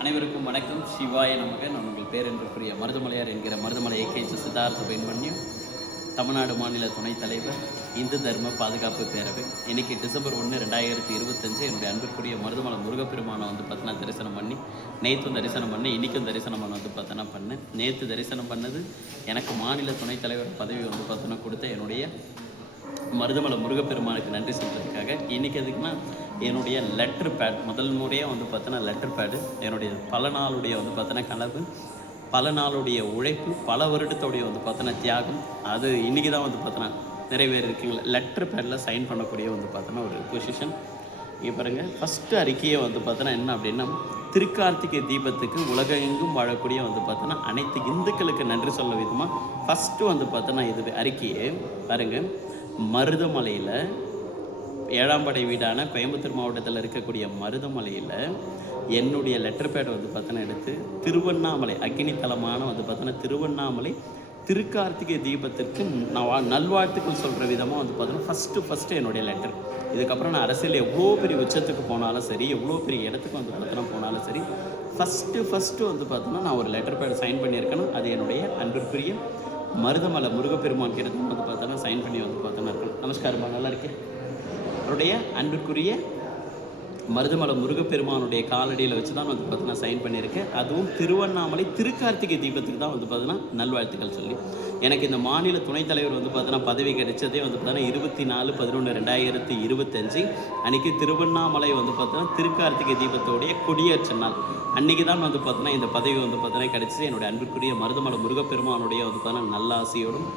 அனைவருக்கும் வணக்கம். சிவாய நமக. நான் உங்கள் பேர் என்று கூறிய மருதமலையார் என்கிற மருதமலை ஏகேஜி சித்தார்த்த பெண்மணியும் தமிழ்நாடு மாநில துணைத் தலைவர் இந்து தர்ம பாதுகாப்பு பேரவை. இன்னைக்கு டிசம்பர் ஒன்று ரெண்டாயிரத்தி இருபத்தஞ்சு என்னுடைய அன்பிற்குரிய மருதமலை முருகப்பெருமானை வந்து பார்த்தோன்னா தரிசனம் பண்ணி நேற்றும் தரிசனம் பண்ணி இன்றைக்கும் தரிசனம் பண்ண வந்து பார்த்தோன்னா பண்ணேன். நேற்று தரிசனம் பண்ணது எனக்கு மாநில துணைத் தலைவர் பதவி வந்து பார்த்தோன்னா கொடுத்த என்னுடைய மருதமலை முருகப்பெருமானுக்கு நன்றி சொல்கிறதுக்காக இன்றைக்கி எதுக்குன்னா என்னுடைய லெட்டர் பேட் முதல் முறையாக வந்து பார்த்தோன்னா லெட்டர் பேடு என்னுடைய பல நாளுடைய வந்து பார்த்தோன்னா கனவு பல நாளுடைய உழைப்பு பல வருடத்துடைய வந்து பார்த்தோன்னா தியாகம் அது இன்றைக்கி தான் வந்து பார்த்தோன்னா நிறைவேறி இருக்குங்களா? லெட்டர் பேடில் சைன் பண்ணக்கூடிய வந்து பார்த்தோன்னா ஒரு பொசிஷன் இங்கே பாருங்கள் ஃபஸ்ட்டு அறிக்கையை வந்து பார்த்தோன்னா என்ன அப்படின்னா திருக்கார்த்திகை தீபத்துக்கு உலகெங்கும் வாழக்கூடிய வந்து பார்த்தோன்னா அனைத்து இந்துக்களுக்கு நன்றி சொல்ல விதமாக ஃபஸ்ட்டு வந்து பார்த்தோன்னா இது அறிக்கையை பாருங்கள் மருதமலையில் ஏழாம் படை வீடான கோயம்புத்தூர் மாவட்டத்தில் இருக்கக்கூடிய மருதமலையில் என்னுடைய லெட்டர் பேட் வந்து பார்த்தோன்னா எடுத்து திருவண்ணாமலை அக்னி தலமான வந்து பார்த்தோன்னா திருவண்ணாமலை திருக்கார்த்திகை தீபத்திற்கு நான் நல்வாழ்த்துக்கள் சொல்கிற விதமாக வந்து பார்த்தோன்னா ஃபஸ்ட்டு ஃபஸ்ட்டு என்னுடைய லெட்டர் இதுக்கப்புறம் நான் அரசியல் எவ்வளோ பெரிய உச்சத்துக்கு போனாலும் சரி எவ்வளோ பெரிய இடத்துக்கு வந்து பார்த்தோன்னா போனாலும் சரி ஃபஸ்ட்டு ஃபஸ்ட்டு வந்து பார்த்தோன்னா நான் ஒரு லெட்டர் பேட் சைன் பண்ணியிருக்கணும். அது என்னுடைய அன்பிற்குரிய மருதமலை முருகப்பெருமான் கிட்ட வந்து பார்த்தோன்னா சைன் பண்ணி வந்து பார்த்தோன்னா இருக்கணும். நமஸ்காரம்மா நல்லா இருக்கேன் அவருடைய அன்பிற்குரிய மருதமலை முருகப்பெருமானுடைய காலடியில் வச்சு தான் வந்து பார்த்தீங்கன்னா சைன் பண்ணியிருக்கேன் அதுவும் திருவண்ணாமலை திருக்கார்த்திகை தீபத்துக்கு தான் வந்து பார்த்தீங்கன்னா நல்வாழ்த்துக்கள் சொல்லி. எனக்கு இந்த மாநில துணைத் தலைவர் வந்து பார்த்தீங்கன்னா பதவி கிடைச்சதே வந்து பார்த்தீங்கன்னா இருபத்தி நாலு பதினொன்று ரெண்டாயிரத்தி இருபத்தஞ்சு. அன்றைக்கி திருவண்ணாமலை வந்து பார்த்தீங்கன்னா திருக்கார்த்திகை தீபத்தோடைய கொடியேற்ற நாள். அன்றைக்கி தான் வந்து பார்த்தீங்கன்னா இந்த பதவி வந்து பார்த்தீங்கன்னா கிடைச்சி என்னுடைய அன்புக்குரிய மருதமலை முருகப்பெருமானுடைய வந்து பார்த்தீங்கன்னா நல்லாசியோடும்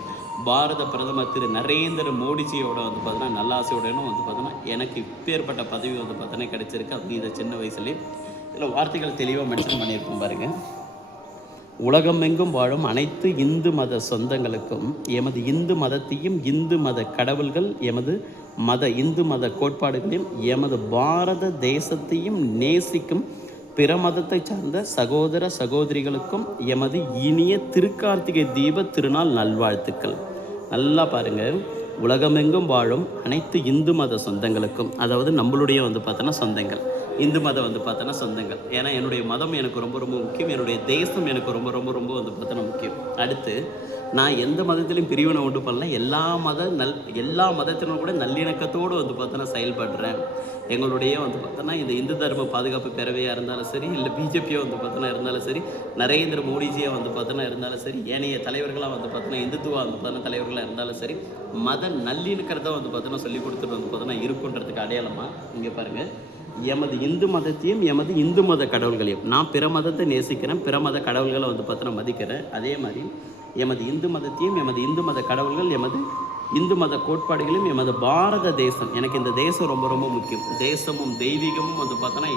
பாரத பிரதமர் திரு நரேந்திர மோடிஜியோட வந்து பார்த்தீங்கன்னா நல்லாசையோடனும் வந்து பார்த்தீங்கன்னா எனக்கு இப்பேற்பட்ட பதவி வந்து பார்த்தீங்கன்னா கிடைச்சிருக்கு. அது இந்த சின்ன வயசுலேயே இதில் வார்த்தைகள் தெளிவாக மென்ஷன் பண்ணியிருக்கோம் பாருங்க. உலகமெங்கும் வாழும் அனைத்து இந்து மத சொந்தங்களுக்கும் எமது இந்து மதத்தையும் இந்து மத கடவுள்கள் எமது மத இந்து மத கோட்பாடுகளையும் எமது பாரத தேசத்தையும் நேசிக்கும் பிற மதத்தை சார்ந்த சகோதர சகோதரிகளுக்கும் எமது இனிய திருக்கார்த்திகை தீப திருநாள் நல்வாழ்த்துக்கள். நல்லா பாருங்கள் உலகமெங்கும் வாழும் அனைத்து இந்து மத சொந்தங்களுக்கும் அதாவது நம்மளுடைய வந்து பார்த்தோன்னா சொந்தங்கள். இந்து மதம் வந்து பார்த்தோன்னா சொந்தங்கள். ஏன்னா என்னுடைய மதம் எனக்கு ரொம்ப ரொம்ப முக்கியம். என்னுடைய தேசம் எனக்கு ரொம்ப ரொம்ப ரொம்ப வந்து பார்த்தோன்னா முக்கியம். அடுத்து நான் எந்த மதத்திலையும் பிரிவினை உண்டு பண்ணல. எல்லா மத நல் எல்லா மதத்தினரும் கூட நல்லிணக்கத்தோடு வந்து பார்த்தோன்னா செயல்படுறேன். எங்களுடைய வந்து பார்த்தோன்னா இந்த இந்து தர்ம பாதுகாப்பு பேரவையாக இருந்தாலும் சரி இல்லை பிஜேபியாக வந்து பார்த்தோன்னா இருந்தாலும் சரி நரேந்திர மோடிஜியாக வந்து பார்த்தோன்னா இருந்தாலும் சரி ஏனைய தலைவர்களாக வந்து பார்த்தோன்னா இந்துத்துவா வந்து பார்த்தோன்னா தலைவர்களாக இருந்தாலும் சரி மத நல்லிணக்கிறத வந்து பார்த்தோன்னா சொல்லி கொடுத்துட்டு வந்து பார்த்தோன்னா இருக்குன்றதுக்கு அடையாளமாக இங்கே பாருங்கள் எமது இந்து மதத்தையும் எமது இந்து மத கடவுள்களையும் நான் பிற மதத்தை நேசிக்கிறேன் பிற மத கடவுள்களை வந்து பார்த்தோன்னா மதிக்கிறேன். அதே மாதிரி எமது இந்து மதத்தையும் எமது இந்து மத கடவுள்கள் எமது இந்து மத கோட்பாடுகளையும் எமது பாரத தேசம். எனக்கு இந்த தேசம் ரொம்ப ரொம்ப முக்கியம். தேசமும் தெய்வீகமும் வந்து பார்த்தோன்னா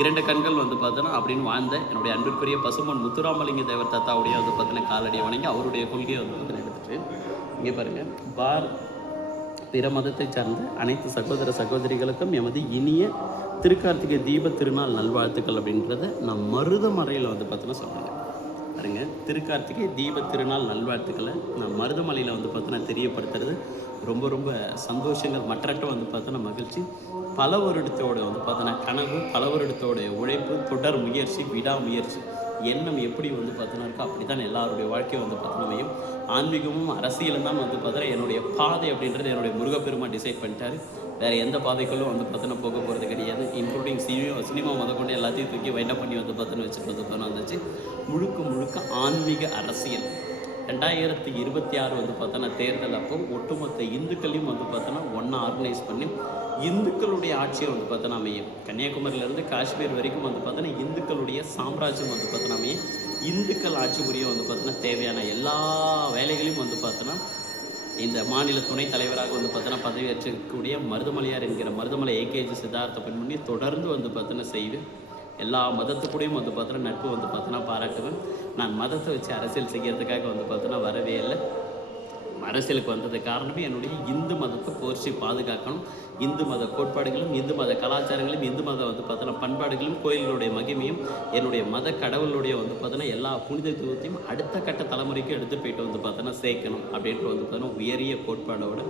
இரண்டு கண்கள் வந்து பார்த்தோன்னா அப்படின்னு வாழ்ந்த என்னுடைய அன்பிற்குரிய பசுமன் முத்துராமலிங்க தேவர் தாத்தாவுடைய வந்து பார்த்தோன்னா காலடியை வணங்கி அவருடைய கொள்கையை வந்து பார்த்தோன்னா எடுத்துட்டு இங்கே பாருங்கள் பார் பிற மதத்தை சார்ந்த அனைத்து சகோதர சகோதரிகளுக்கும் எமது இனிய திருக்கார்த்திகை தீப திருநாள் நல்வாழ்த்துக்கள் அப்படின்றத நான் மருதமறையில் வந்து பார்த்தோன்னா சொல்கிறேன் பாருங்க. திருக்கார்த்திகை தீப திருநாள் நல்வாழ்த்துக்களை. நான் மருதமலையில் வந்து பார்த்தோன்னா தெரியப்படுத்துறது. ரொம்ப ரொம்ப சந்தோஷங்கள். மற்றற்ற வந்து பார்த்தோன்னா மகிழ்ச்சி. பல வருடத்தோட வந்து பார்த்தோன்னா கனவு பல வருடத்தோட உழைப்பு தொடர் முயற்சி விடாமுயற்சி எண்ணம் எப்படி வந்து பார்த்தோன்னா இருக்கோ அப்படி தான் எல்லாருடைய வாழ்க்கையை வந்து பார்த்தோன்னா ஆன்மீகமும் அரசியலும் தான் வந்து பார்த்தோன்னா என்னுடைய பாதை அப்படின்றது என்னுடைய முருகப்பெருமா டிசைட் பண்ணிட்டாரு. வேறு எந்த பாதைக்குள்ளும் வந்து பார்த்தோன்னா போக போகிறது கிடையாது. இன்க்ளூடிங் சினிமா சினிமா முத எல்லாத்தையும் தூக்கி வைண்டப் பண்ணி வந்து பார்த்தோன்னு வச்சுட்டு வந்து பார்த்தோன்னா வந்துச்சு. முழுக்க முழுக்க ஆன்மீக அரசியல். ரெண்டாயிரத்தி இருபத்தி ஆறு வந்து பார்த்தோன்னா தேர்தல் அப்போ ஒட்டுமொத்த இந்துக்களையும் வந்து பார்த்தோன்னா ஒன்றா ஆர்கனைஸ் பண்ணி இந்துக்களுடைய ஆட்சியை வந்து பார்த்தோன்னா அமையும். கன்னியாகுமரியிலேருந்து காஷ்மீர் வரைக்கும் வந்து பார்த்தோன்னா இந்துக்களுடைய சாம்ராஜ்யம் வந்து பார்த்தோன்னா அமையும். இந்துக்கள் ஆட்சி புரிய வந்து பார்த்தோன்னா தேவையான எல்லா வேலைகளையும் வந்து பார்த்தோன்னா இந்த மாநில துணைத் தலைவராக வந்து பார்த்தோன்னா பதவியேற்றக்கூடிய மருதமலையார் என்கிற மருதமலை ஏகேஜி சித்தார்த்த பெண்மணி தொடர்ந்து வந்து பார்த்தோன்னா செய்து எல்லா மதத்துக்கூடையும் வந்து பார்த்தோன்னா நட்பு வந்து பார்த்தோன்னா பாராட்டுவேன். நான் மதத்தை வச்சு அரசியல் செய்கிறதுக்காக வந்து பார்த்தோன்னா வரவே இல்லை. அரசியலுக்கு வந்தது காரணமே என்னுடைய இந்து மதத்தை போர்ச்சி பாதுகாக்கணும். இந்து மத கோட்பாடுகளும் இந்து மத கலாச்சாரங்களும் இந்து மத வந்து பார்த்தோன்னா பண்பாடுகளும் கோயில்களுடைய மகிமையும் என்னுடைய மத கடவுளுடைய வந்து பார்த்தோன்னா எல்லா புனிதத்துவத்தையும் அடுத்த கட்ட தலைமுறைக்கு எடுத்து போயிட்டு வந்து பார்த்தோன்னா சேர்க்கணும். அப்படின்ற வந்து பார்த்தோன்னா உயரிய கோட்பாடோட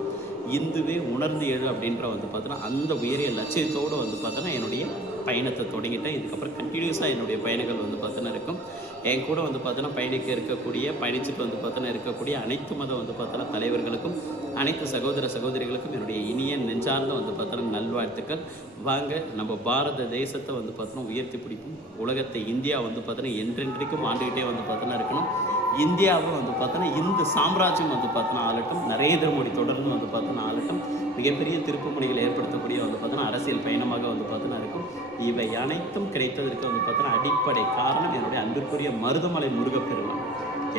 இந்துவே உணர்ந்து எழு அப்படின்ற வந்து பார்த்தோன்னா அந்த உயரிய லட்சியத்தோடு வந்து பார்த்தோன்னா என்னுடைய பயணத்தை தொடங்கிட்டேன். இதுக்கப்புறம் கண்டினியூஸாக என்னுடைய பயணங்கள் வந்து பார்த்தோன்னா இருக்கும். என் கூட வந்து பார்த்தோன்னா பயணிக்க இருக்கக்கூடிய பயணிச்சுட்டு வந்து பார்த்தோன்னா இருக்கக்கூடிய அனைத்து மத வந்து பார்த்தோன்னா தலைவர்களுக்கும் அனைத்து சகோதர சகோதரிகளுக்கும் என்னுடைய இனிய நெஞ்சார்ந்த வந்து பார்த்தோன்னா நல்வாழ்த்துக்கள். வாங்க நம்ம பாரத தேசத்தை வந்து பார்த்தோன்னா உயர்த்தி பிடிக்கும் உலகத்தை இந்தியா வந்து பார்த்தோன்னா என்றென்றைக்கும் ஆண்டுகிட்டே வந்து பார்த்தோன்னா இருக்கணும். இந்தியாவும் வந்து பார்த்தோன்னா இந்த சாம்ராஜ்யம் வந்து பார்த்தோன்னா ஆகட்டும் நரேந்திர மோடி தொடர்ந்து வந்து பார்த்தோன்னா ஆகட்டும் மிகப்பெரிய திருப்புமுனைகளை ஏற்படுத்தக்கூடிய வந்து பார்த்தோன்னா அரசியல் பயணமாக வந்து பார்த்தோன்னா இருக்கும். இவை அனைத்தும் கிடைத்ததற்கு வந்து பார்த்தோன்னா அடிப்படை காரணம் என்னுடைய அன்பிற்குரிய மருதமலை முருகப்பெருமான்.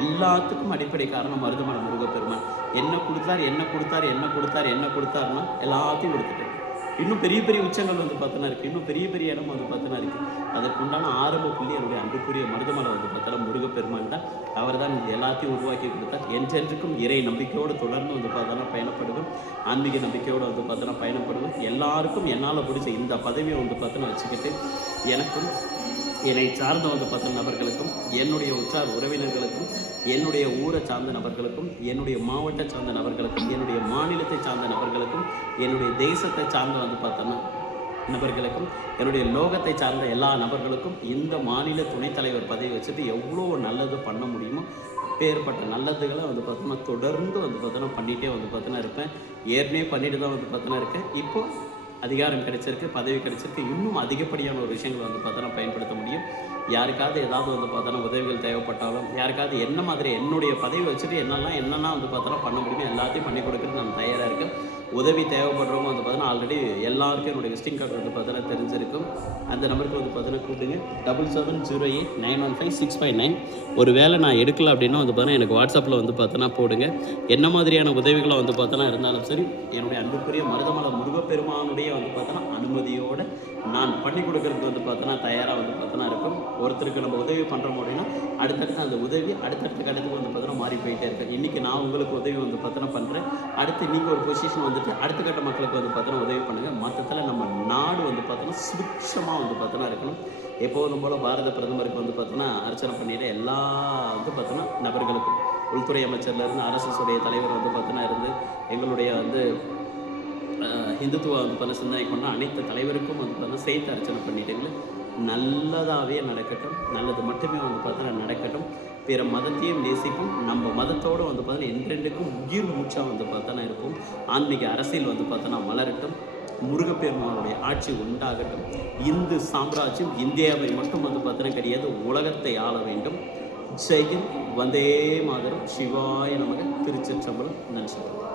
எல்லாத்துக்கும் அடிப்படை காரணம் மருதமலை முருகப்பெருமான். என்ன கொடுத்தார் என்ன கொடுத்தார் என்ன கொடுத்தார் என்ன கொடுத்தாருன்னா எல்லாத்தையும் கொடுத்துட்டார். இன்னும் பெரிய பெரிய உச்சங்கள் வந்து பார்த்தோன்னா இருக்குது இன்னும் பெரிய பெரிய இடம் வந்து பார்த்தோன்னா இருக்குது அதற்குண்டான ஆரம்ப புள்ளி என்னுடைய அன்புக்குரிய மருதமலை வந்து பார்த்தோன்னா முருகப்பெருமான் தான். அவர் தான் இது எல்லாத்தையும் உருவாக்கி கொடுத்தார். என்றென்றுக்கும் இறை நம்பிக்கையோடு தொடர்ந்து வந்து பார்த்தோன்னா பயணப்படுவேன். ஆன்மீக நம்பிக்கையோடு வந்து பார்த்தோன்னா பயணப்படுவேன். எல்லாருக்கும் என்னால் பிடிச்ச இந்த பதவியை வந்து பார்த்தோன்னா வச்சுக்கிட்டு எனக்கும் என்னை சார்ந்த வந்து பார்த்த நபர்களுக்கும் என்னுடைய உற்றார் உறவினர்களுக்கும் என்னுடைய ஊரை சார்ந்த நபர்களுக்கும் என்னுடைய மாவட்ட சார்ந்த நபர்களுக்கும் என்னுடைய மாநிலத்தை சார்ந்த நபர்களுக்கும் என்னுடைய தேசத்தை சார்ந்த வந்து பார்த்தோன்னா நபர்களுக்கும் என்னுடைய லோகத்தை சார்ந்த எல்லா நபர்களுக்கும் இந்த மாநில துணைத் தலைவர் பதவி வச்சுட்டு எவ்வளோ நல்லது பண்ண முடியுமோ அப்பேற்பட்ட நல்லதுகளை வந்து பார்த்தோன்னா தொடர்ந்து வந்து பார்த்தோன்னா பண்ணிகிட்டே வந்து பார்த்தோன்னா இருப்பேன். ஏற்கனவே பண்ணிட்டு தான் வந்து பார்த்தோன்னா இருக்கேன். இப்போது அதிகாரம் கிடைச்சிருக்கு பதவி கிடைச்சிருக்கு. இன்னும் அதிகப்படியான ஒரு விஷயங்களை வந்து பார்த்தோன்னா பயன்படுத்த முடியும். யாருக்காவது ஏதாவது வந்து பார்த்தோன்னா உதவிகள் தேவைப்பட்டாலும் யாருக்காவது என்ன மாதிரி என்னுடைய பதவி வச்சுட்டு என்னெல்லாம் என்னென்ன வந்து பார்த்தோன்னா பண்ண முடியுமோ எல்லாத்தையும் பண்ணி கொடுக்குறது நான் தயாராக இருக்கேன். உதவி தேவைப்படுறவங்க வந்து பார்த்தோன்னா ஆல்ரெடி எல்லாருக்கும் என்னுடைய விசிட்டிங் கார்டு வந்து பார்த்தோன்னா தெரிஞ்சிருக்கும் அந்த நம்பருக்கு வந்து பார்த்தோன்னா கூப்பிடுங்க double seven zero eight nine one five six five nine ஒரு வேலை நான் எடுக்கல அப்படின்னா வந்து பார்த்தோன்னா எனக்கு வாட்ஸ்அப்பில் வந்து பார்த்தோன்னா போடுங்க என்ன மாதிரியான உதவிகளை வந்து பார்த்தோன்னா இருந்தாலும் சரி என்னுடைய அன்புக்குரிய மருதமலை முருகப்பெருமானுடைய வந்து பார்த்தோன்னா அனுமதியோடு நான் பண்ணி கொடுக்கறதுக்கு வந்து பார்த்தோன்னா தயாராக வந்து பார்த்தோன்னா இருக்கும் ஒருத்தருக்கு நம்ம உதவி பண்ணுறோம் அப்படின்னா அடுத்தடுத்து அந்த உதவி அடுத்தடுத்த கட்டத்துக்கு வந்து பார்த்தோன்னா மாறி போயிட்டே இருக்கேன் இன்றைக்கி நான் உங்களுக்கு உதவி வந்து பார்த்தோன்னா பண்ணுறேன் அடுத்து நீங்கள் ஒரு பொசிஷன் வந்து வந்துட்டு அடுத்த கட்ட மக்களுக்கு வந்து பார்த்தோன்னா உதவி பண்ணுங்கள் மொத்தத்தில் நம்ம நாடு வந்து பார்த்தோன்னா சுபிக்ஷமாக வந்து பார்த்தோன்னா இருக்கணும். எப்போதும் போல் பாரத பிரதமருக்கு வந்து பார்த்தோன்னா அர்ச்சனை பண்ணிட்டு எல்லா வந்து பார்த்தோன்னா நபர்களுக்கும் உள்துறை அமைச்சர்லேருந்து அரசுடைய தலைவர் வந்து பார்த்தோன்னா இருந்து எங்களுடைய வந்து இந்துத்துவ வந்து பார்த்தா சிந்தனை கொண்ட அனைத்து தலைவருக்கும் வந்து பார்த்தோன்னா சேர்த்து அர்ச்சனை பண்ணிட்டீங்களே நல்லதாகவே நடக்கட்டும். நல்லது மட்டுமே வந்து பார்த்தோன்னா நடக்கட்டும். பிற மதத்தையும் நேசிக்கும் நம்ம மதத்தோடு வந்து பார்த்தோன்னா என்றென்றைக்கும் உயிர் மூச்சாக வந்து பார்த்தோன்னா இருக்கும் ஆன்மீக அரசியல் வந்து பார்த்தோன்னா மலரட்டும். முருகப்பெருமானுடைய ஆட்சி உண்டாகட்டும். இந்து சாம்ராஜ்யம் இந்தியாவை மட்டும் வந்து பார்த்தோன்னா கிடையாது உலகத்தை ஆள வேண்டும். ஜெயின் வந்தே மாதிரம். சிவாய நமக்கு திருச்சிற்றம்பலம் நன்றி.